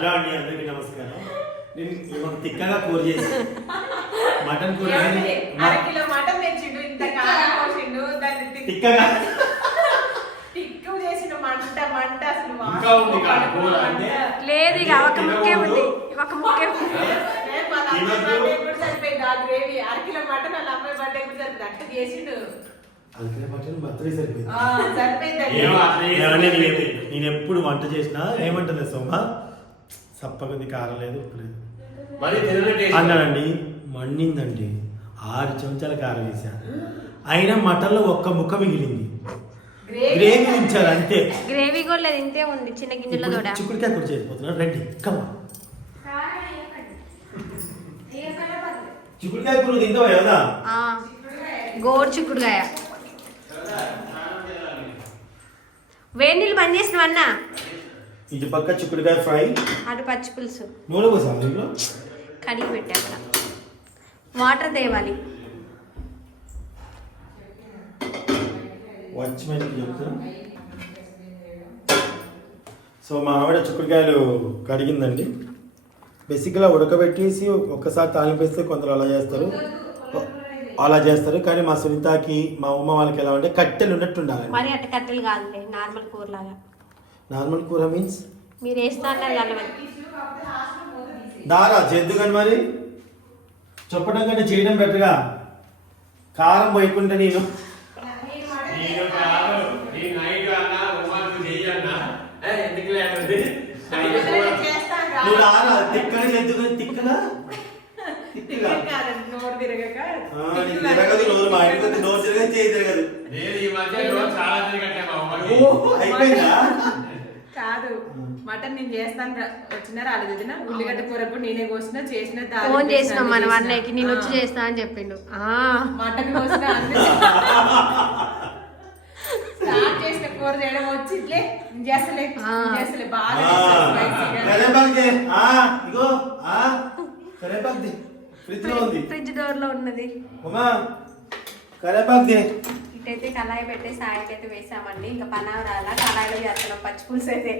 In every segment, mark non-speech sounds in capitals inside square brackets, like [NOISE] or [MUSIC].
Hello అండి అందరికీ నమస్కారం. నేను ఇవాళ తిక్కగా కూర చేసి మటన్ కూర మటన్ తెచ్చిండు ఇంత కారం పోసిండు దాన్ని తిక్- తిక్కగా? తిక్కు చేసిన మంట మంట అసలు ఇంకా ఉంది కాదు, కూర అంటే? లేదు ఇక ఒక ముక్కే ఉంది ఒక ముక్కే ఉంది. సరిపోయింది ఆ గ్రేవీ అరకిలో మటన్ వాళ్ళ అమ్మాయి బర్త్డే కూడా సరిపోయింది అట్లా చేసిండు. అందుకనే మటన్ మాత్రమే సరిపోయింది. ఆ, సరిపోయిందండి ఏమో అట్లా చేసి ఏమంటే నేను ఎప్పుడు- నేను ఎప్పుడు వంట చేసినా ఏమంటుంది సోమ? సప్పకుంది కారం లేదు ఉప్పు లేదు. మరి తినని టేస్ట్ అన్నానండి మండిందండి. ఆరు చెంచాల కారం వేసా అయినా మటన్లో ఒక్క ముక్క మిగిలింది. గ్రేవీ ఉంచారు అంతే. గ్రేవీ కూడా ఇంతే ఉంది చిన్న గిన్నెలో తోడ. చిక్కుడుకాయ కూర చేయకపోతున్నా రండి కమ్మా చిక్కుడుకాయ కూర తింటావా కదా ఆ, గోరు చిక్కుడుగాయ వేడి నీళ్ళు బంద్ చేసినావు ఇటు పక్క చిక్కుడుకాయ ఫ్రై. అటు పచ్చి పులుసు. నూనె పోసాం దీంట్లో కడిగి పెట్టా అక్కడ. వాటర్ తేవాలి. చెప్తున్నా. సో మా ఆవిడ చిక్కుడుకాయలు కడిగిందండి. బేసిక్గా ఉడకబెట్టేసి ఒక్కసారి తాలింపేస్తే కొందరు అలా చేస్తారు. అలా చేస్తారు. కానీ మా సునీతకి మా ఉమ్మ వాళ్ళకి ఎలా అంటే కట్టెలు ఉన్నట్టు ఉండాలి మరి అట్ట కట్టెలు కాదులే నార్మల్ కూరలాగా. నార్మల్ కూర మీన్స్ మీరు దారా చేద్దు కానీ మరి? చెప్పడం కంటే చేయడం బెటర్గా కారం పోయకుంటే నేను. నువ్వు రారా? నోరు తిరగక తిరగదు నోరు మా నోరు తిరగదు. చేయి తిరగదు నేను ఈ మధ్య చాలా తిరిగట్టే అయిపోయిందా? [LAUGHS] కాదు. మటన్ నేను చేస్తాను రా- వచ్చినా రాలేదు వదినా? ఉల్లిగడ్డ కూర కూడా నేనే కోసిన చేసిన ఫోన్ చేసినాం మన. అన్నయ్యకి నేను వచ్చి. చేస్తా అని చెప్పిండు. ఆ. మటన్ కోసిన అన్ని. స్టార్ట్ చేసిన కూర చేయడం వచ్చి ఇట్లే చేస్తలే చేస్తలే. బాగా. ఫ్రిడ్జ్లో ఉంది. ఫ్రిడ్జ్ డోర్లో ఉన్నది కరేపాకు ఇటైతే కళాయి పెట్టే సాయికి అయితే వేసామండి. ఇంకా పనావరాల కళాయిలో చేస్తున్నాం పచ్చి పులుసు అయితే.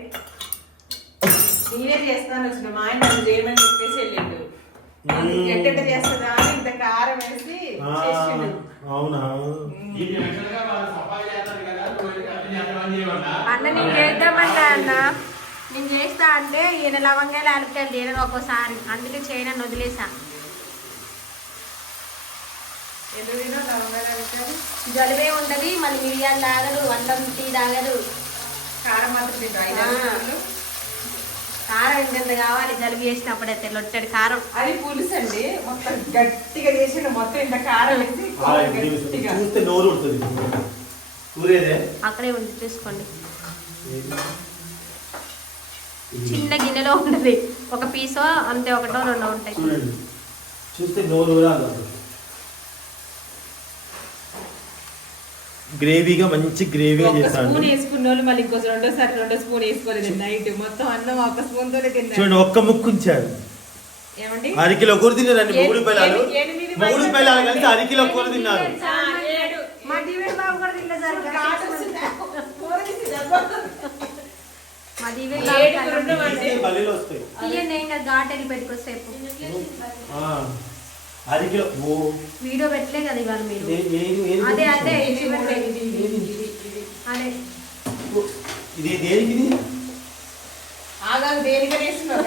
నేనే చేస్తాను వచ్చిన మా ఆయన నన్ను చేయమని చెప్పేసి వెళ్ళిండు. ఎట్టెట్ట చేస్తుందా అని ఇంత కారం వేసి అవునా? అన్ని నేను చేద్దామంటా అన్న. నేను చేస్తా అంటే ఈయన లవంగాలు అరకాయలు చేయను ఒక్కోసారి. అందుకే చేయనని వదిలేసా ఎందుకు తినవు లవంగాలు అరికాయలు? జలుబే ఉంటది మళ్ళీ మిరియాలు తాగడు అల్లం టీ తాగడు కారం మాత్రం. కారం ఇంత కావాలి? జలుబు చేసినప్పుడైతే లొట్టడి కారం. అది పులుసు అండి మొత్తం గట్టిగా చేసిండు మొత్తం ఇంత కారం చూస్తే నోరు ఉంటుంది ఊరేదే? అక్కడే ఉంది చూసుకోండి. చిన్న గిన్నెలో ఉంటుంది. ఒక పీసో అంతే ఒకటో రెండో ఉంటాయి. చూడండి. చూస్తే నోరు గ్రేవీగా మంచి గ్రేవీగా చేస్తాను స్పూన్ వేసుకున్న వాళ్ళు మళ్ళీ ఇంకో రెండోసారి రెండో స్పూన్ వేసుకోలేదు. నైట్ మొత్తం అన్నం ఒక స్పూన్ తోనే తిన్నారు చూడండి ఒక్క ముక్కు ఉంచారు ఏమండి? అరకిలో కూర తిన్నారండి మూడు పిల్లలు మూడు పిల్లలు కలిసి అరకిలో కూర తిన్నారు. వస్తాయి. ఘాట్ వెళ్ళి పెట్టుకొస్తేపు అరకిలో ఓ. వీడియో పెట్టలే కదా ఇవాళ మీరు. అదే? అదే ఇది. అదే. దేనికి ఇది? ఆగాగు దేనిగా వేస్తున్నావు.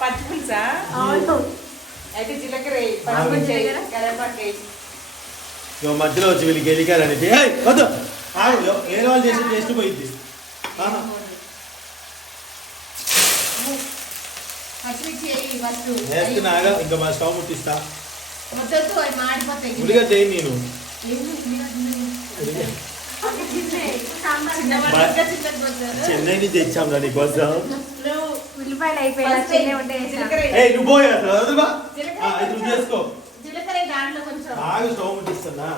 పచ్చి పులుసా? అవును. అయితే జీలకర్ర వేయి. ఇగో మధ్యలో వచ్చి వీళ్ళు గెలికారని ఏయ్, వద్దు. ఏ వాళ్ళు చేసి టేస్ట్ పోయింది ఆహా. పచ్చిమిర్చి వేయి ఫస్ట్. వేస్తున్నా ఆగా, ఇంకా మా స్టవ్ ముట్టిస్తా వద్దొద్దు, అవి మాడిపోతాయి. ఉడిగా చేయి నేను ఏంది? ఉడిగా. సాంబార్ చిన్న బా- వాళ్ళు చిన్నది పోతారు. చెన్నై నుంచి తెచ్చాం నీకోసం నువ్వు ఉల్లిపాయలు చిన్న ఉంటే నువ్వు పోయి ఇది చేసుకో స్టవ్ ముట్టిస్తున్నా.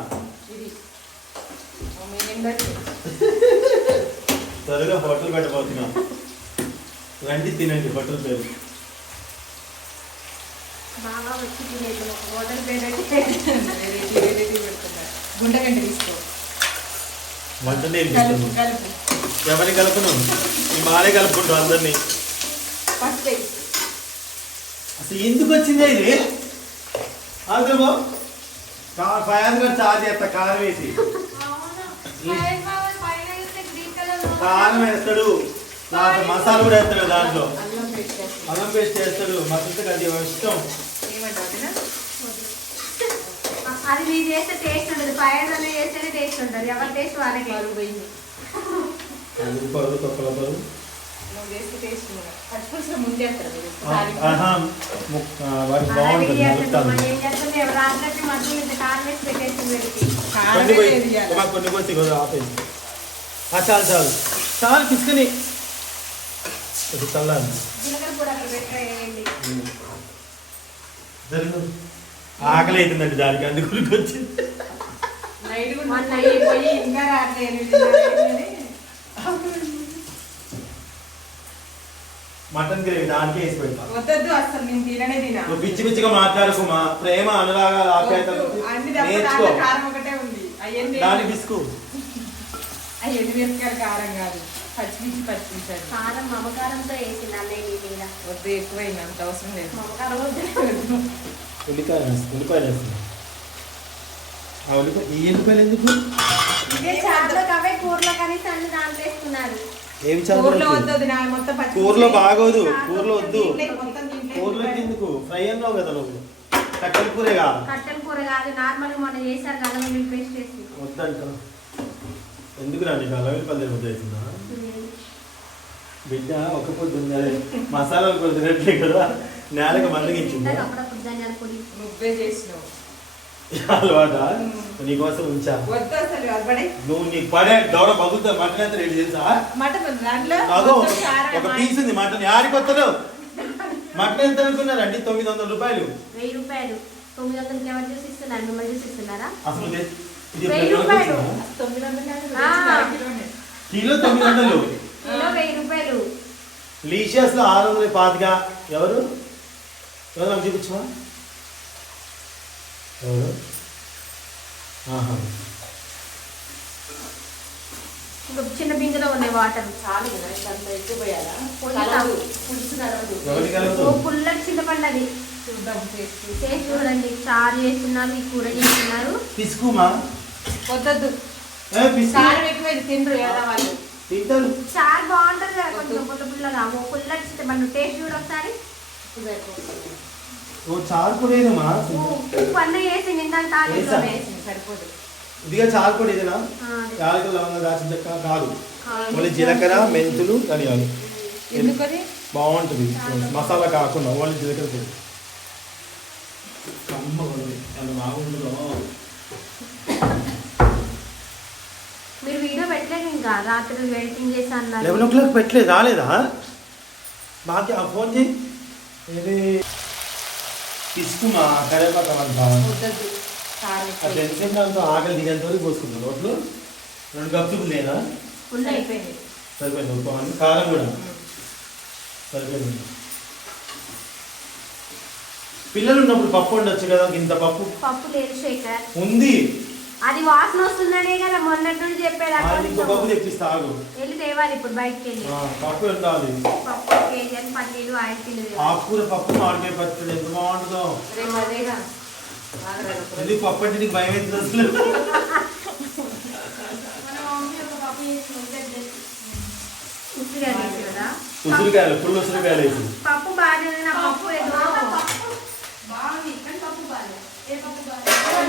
త్వరగా బట్టలు పెట్టబోతున్నాం రండి తినండి బట్టలు పేరు వచ్చి తినేది హోటల్ పేరు వెరైటీ వెరైటీ పెడుతున్నారు గుండెగంట తీసుకో వంట కలుపు. నేర్పిస్తుంది కలుపు ఎవరిని కలుపును? ఈ మాలే కలుపుకుంటాం అందరినీ. ఫస్ట్. అసలు ఎందుకు వచ్చిందే ఇది? ఆగ్రమో ఫైవ్ హండ్రెడ్ చార్జ్ చేస్తా కారం వేసి. కారం వేస్తాడు. తర్వాత మసాలా కూడా వేస్తాడు దాంట్లో. అల్లం పేస్ట్ వేసి. అల్లం పేస్ట్ వేస్తాడు మసంతకు అది ఇష్టం? అది మీరు చేస్తే టేస్ట్ ఉంటుంది ఫైర్ అనేది చేస్తేనే టేస్ట్ ఉంటుంది. ఎవరి టేస్ట్ వాళ్ళకి. పోయింది. ఉండదు. చాలు చాలు. చాలు పిసుకని. కొద్ది చల్లాలి. జీలకర్ర ఆకలి అవుతుందండి దానికి అందుకు వచ్చింది తినాలని. మటన్ గ్రేవీ దానికే వేసి పెడతా వద్దొద్దు అసలు నేను తిననే తినా. నువ్వు పిచ్చి పిచ్చిగా మాట్లాడుకు మా ప్రేమ అనురాగాలు ఆప్యాయతలు నేర్చుకో. దాని బిస్కు అవి ఎండుమిరపకాయల కారం కాదు. పచ్చిమిర్చి పచ్చిమిర్చి. కారం మమకారంతో వేసింది అన్నయ్య నీ మీద వద్దు ఎక్కువైంది అంత అవసరం లేదు. మమకారం వద్దు. ఉల్లిపాయ ఉల్లిపాయలు వేస్తుంది ఆ ఉల్లిపాయ ఈ ఉల్లిపాయలు ఎందుకు? కూరలో ఏమి కూరలో కూరలో బాగోదు కూరలో వద్దు. కూరలోకి ఎందుకు? ఫ్రై అన్నావు కదా నువ్వు. కట్టెల కూరే కాదు. కట్టెల కూర కాదు నార్మల్గా మొన్న చేశారు కదా మీరు పేస్ట్ వేసి వద్దంట. ఎందుకు రండి అలవిలి పల్లె ముద్ద అవుతుందా? బిడ్డ ఒక పొద్దు మసాలాలు కూడా తినట్లే కదా. నేలకు మందగించింది? నువ్వే చేసినావు. అలవాట? నీకోసం ఉంచా. నువ్వు నీ పడే పగులుతా మటన్ అయితే రెడీ కారం ఒక పీస్ ఉంది మటన్ యాడికి వస్తారు మటన్ ఎంత అనుకున్నారండి తొమ్మిది వందల రూపాయలు. వెయ్యి రూపాయలు. తొమ్మిది వందలకి ఎవరు చూసి ఇస్తున్నారు? మిమ్మల్ని చూసి ఇస్తున్నారా? అసలు వెయ్యి రూపాయలు. కిలో తొమ్మిది వందలు. కిలో వెయ్యి రూపాయలు. లీషియస్లో ఆరు వందల పాతిక. ఎవరు? ఎవరు నాకు చూపించవా ఎవరు? ఆహా. చిన్న బిందెలో ఉన్నాయి వాటర్ చాలు కదా, ఎక్కువ పుల్లటి చింతపండు అది చూద్దాం చూడండి. చారు చేస్తున్నారు ఈ కూర చేస్తున్నారు. పిసుకుమా? వద్దొద్దు. ఏ పిసుకు? కారం ఎక్కువైంది తినరు ఎలా వాళ్ళు. తింటారు. చారు బాగుంటుంది కదా కొంచెం పుల్ల పుల్లగా. ఓ పుల్లటి చింతపండు టేస్ట్ చూడు ఒకసారి. ఓ చారు కూడా ఏదమ్మా ఉప్పు అన్న వేసి నిందాక వేసా? తాలింపులో వేసింది, సరిపోదు. ఇదిగా ఇదేనా లవంగా దాచిన చెక్క కాదు. ఓన్లీ జీలకర్ర మెంతులు ధనియాలు. బాగుంటుంది. మసాలా కాకుండా ఓన్లీ జీలకర్ర పొడి. అది బాగుంటుందో మీరు వీడియో పెట్టలేదు ఇంకా? రాత్రి వెయిటింగ్ చేసి అన్నారు. లెవెన్ ఓ క్లాక్ పెట్టలేదు. రాలేదా? బాగా ఆ ఫోన్ చేయి. ఏది? తీసుకుమా కరేపాక అంతా? అట్లా ఎంతసేపు అంతా ఆకలి దిగేంత వరకు పోసుకుందాం రోడ్లు రెండు కప్సులు లేదా సరిపోయింది. ఉప్పు కారం కూడా. సరిపోయింది. పిల్లలు ఉన్నప్పుడు పప్పు ఉండొచ్చు కదా ఇంత పప్పు? పప్పు లేదు ఉంది. అది వాసన వస్తుందనే కదా మొన్నటి నుండి చెప్పేది అక్కడ అది ఇంకో పప్పు తెప్పిస్తా ఆగు. వెళ్ళి తేవాలి ఇప్పుడు బయటకు వెళ్ళి ఆ, పప్పు పప్పు కేజీ అని పన్నీరు ఆయిల్ కిలో ఆకుకూర పప్పు మామిడికాయ పచ్చడి ఎంత బాగుంటుందో. రేపు అదేగా. ఎందుకు పప్పు అంటే నీకు భయం అవుతుంది అసలు? ఉసిరికాయలు ఫుల్ ఉసిరికాయలు వేసి. పప్పు ఏదో.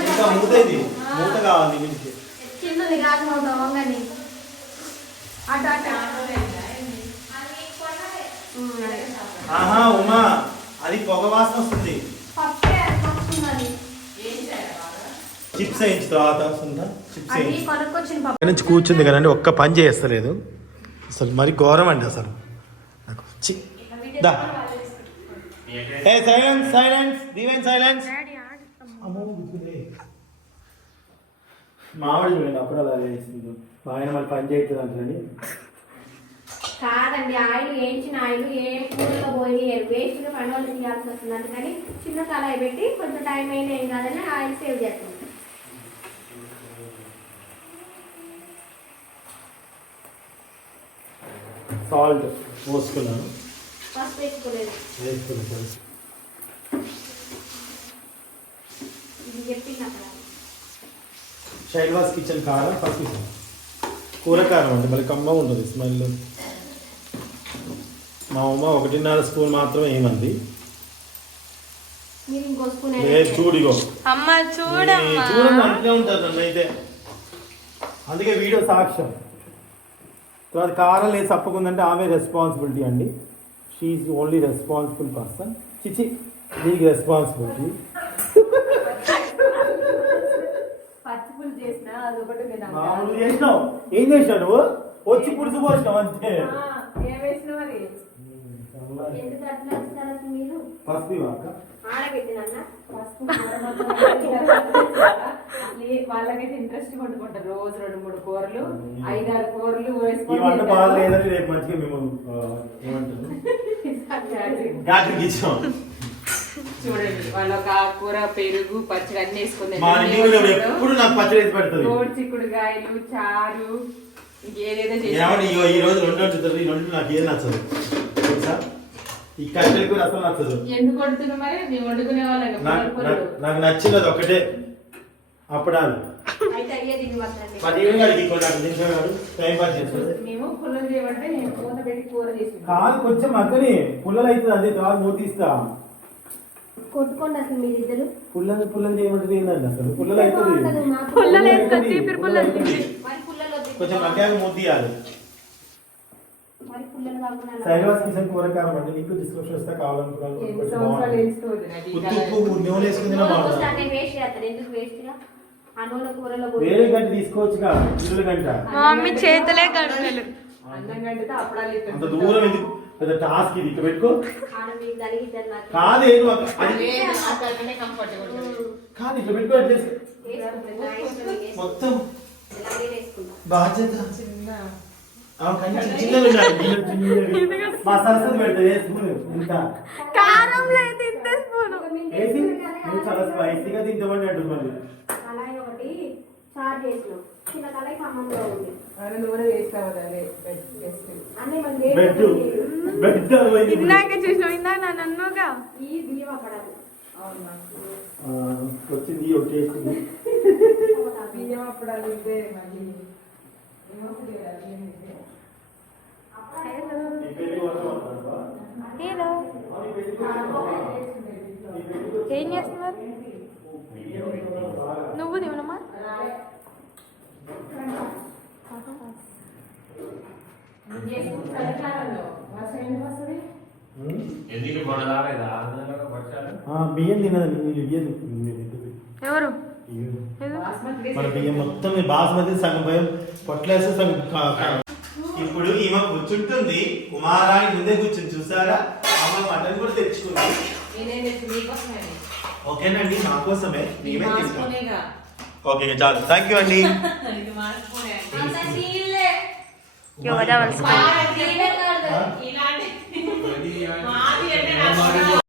ఇంకా మూత ఇది మూత కావాలి వీటికి చిన్నది కాదు మూత వంగని. అటు అటు. ఉమ్, అదే. ఆహా ఉమా అది పొగ వాసన వస్తుంది. చిప్స్ వేయించు తర్వాత వస్తుందా చిప్స్ నుంచి కూర్చుంది కదండి ఒక్క పని చేస్తలేదు. అసలు మరి ఘోరం అండి అసలు. నాకు చి దా. ఏ సైలెన్స్ సైలెన్స్ దీవెన్ సైలెన్స్. అమ్మో. మామిడి చూడండి అప్పుడు అలా వేసింది ఆయన మరి పని చేస్తుంది అంటని కాదండి ఆయిల్ వేయించిన ఆయిల్ ఏం కూరలో పోయి వేస్ట్ పని వాళ్ళు తీయాల్సి వస్తుంది అందుకని చిన్న కళాయి పెట్టి కొంచెం టైం అయినా ఏం కాదని ఆయిల్ సేవ్ చేస్తుంది సాల్ట్ పోసుకున్నాను. ఫస్ట్ వేసుకోలేదు. వేసుకున్నాను. చెప్పింది అక్కడ షైల్వాస్ కిచెన్ కారం పసుపు కూర కారం అండి మళ్ళీ కమ్మ ఉంటుంది స్మెల్ మా అమ్మ ఒకటిన్నర స్పూన్ మాత్రమే ఏమంది? చూడిగో చూడండి ఉంటుంది నన్ను అయితే. అందుకే వీడియో సాక్ష్యం. తర్వాత కారం లేదు తప్పకుందంటే ఆమె రెస్పాన్సిబిలిటీ అండి. షీఈ్ ఓన్లీ రెస్పాన్సిబుల్ పర్సన్ చిచి దీనికి రెస్పాన్సిబిలిటీ మామూలు చేసినావు. ఏం చేసినావు నువ్వు? వచ్చి పుడుచు పోసినావు అంతే. వాళ్ళకైతే ఇంట్రెస్ట్ కొట్టుకుంటారు రోజు రెండు మూడు కూరలు ఐదారు కూరలు వంట. బాగా రేపు మంచిగా మేము ఏమంటారు? [LAUGHS] చూడండి వాళ్ళు ఒక కూర పెరుగు పచ్చడి అన్ని వేసుకుంది మా ఇంటి కూడా ఎప్పుడు నాకు పచ్చడి వేసి పెడుతుంది చారు ఇంకేదేదో ఏమంటే చేసి ఇగో ఈ రోజు రెండు వండుతుంది ఈ రెండు నాకు ఏది నచ్చదు. తెలుసా? ఈ కట్టెలు కూడా అసలు నచ్చదు. ఎందుకు కొడుతున్నావు మరి? మేము వండుకునే వాళ్ళం నాకు కూరలు. నాకు- నాకు నచ్చినది ఒకటే అప్పడాలు. అయితే కొన్ని నాకు టైం పాస్ చేస్తుంది మేము పుల్లలు చేయమంటే మేము కూర పెట్టి కూర చేసి కాదు కొంచెం అక్కని పుల్లలు అవుతుంది అదే కాదు మూతీస్తా కొట్టుకోండి అసలు మీరిద్దరు. పుల్లలు పుల్లలు చేయమంటే ఏంటండి అసలు. పుల్లలు అవుతుంది. పుల్లలు అవుతుంది, చీపిరి పుల్లలు అవుతుంది. మరి పుల్లలో కొంచెం మరి కాకుండా కిచెన్ కూరకారం అండి డిస్క్రిప్షన్ కావాలనుకున్నాను ఉప్పు నూనె నూనె వేస్ట్ ఎందుకు వేస్ట్గా వేరే గంట గంట. మా మమ్మీ చేతులే గంటలు. అంత. దూరం ఎందుకు? పెద్ద టాస్క్ ఇది. ఇక్కడ పెట్టుకో. కాదే. కాదు ఇక్కడ పెట్టుకో వేసుకో. మొత్తం బాధ్యత. మా సరస్వతి పెడతాయి స్పూన్ ఇంత ఇంత స్పూను వేసి నువ్వు చాలా స్పైసీగా తింటామని అంటున్నాను కళాయి చార్జ్ చేసినాం చిన్న కళాయి ఖమ్మంలో ఉంది. అన్నీ మన ఇందాక ఇందాక నన్ను ఈ బియ్యం వచ్చింది బియ్యం మళ్ళీ. హలో. ఏం చేస్తున్నారు నువ్వు తినమ్మా ఇది చేసుకుంటే చలికాలంలో వర్షం ఎందుకు వస్తుంది ఎందుకు మొన్న రాలేదా వర్షాలు బియ్యం తినదండి ఎవరు? మన బియ్యం మొత్తం బాస్మతి సగం భయం పొట్లేస్తే సగం ఇప్పుడు ఈమె కూర్చుంటుంది. కుమారాయి ముందే కూర్చుని చూసారా? అమ్మ మటన్ కూడా తెచ్చుకుంది. ఓకేనండి మా కోసమే. మేమే మార్చుకునేగా ఓకే చాలు. థ్యాంక్ యూ అండి. [LAUGHS] ఇది మార్చుకునే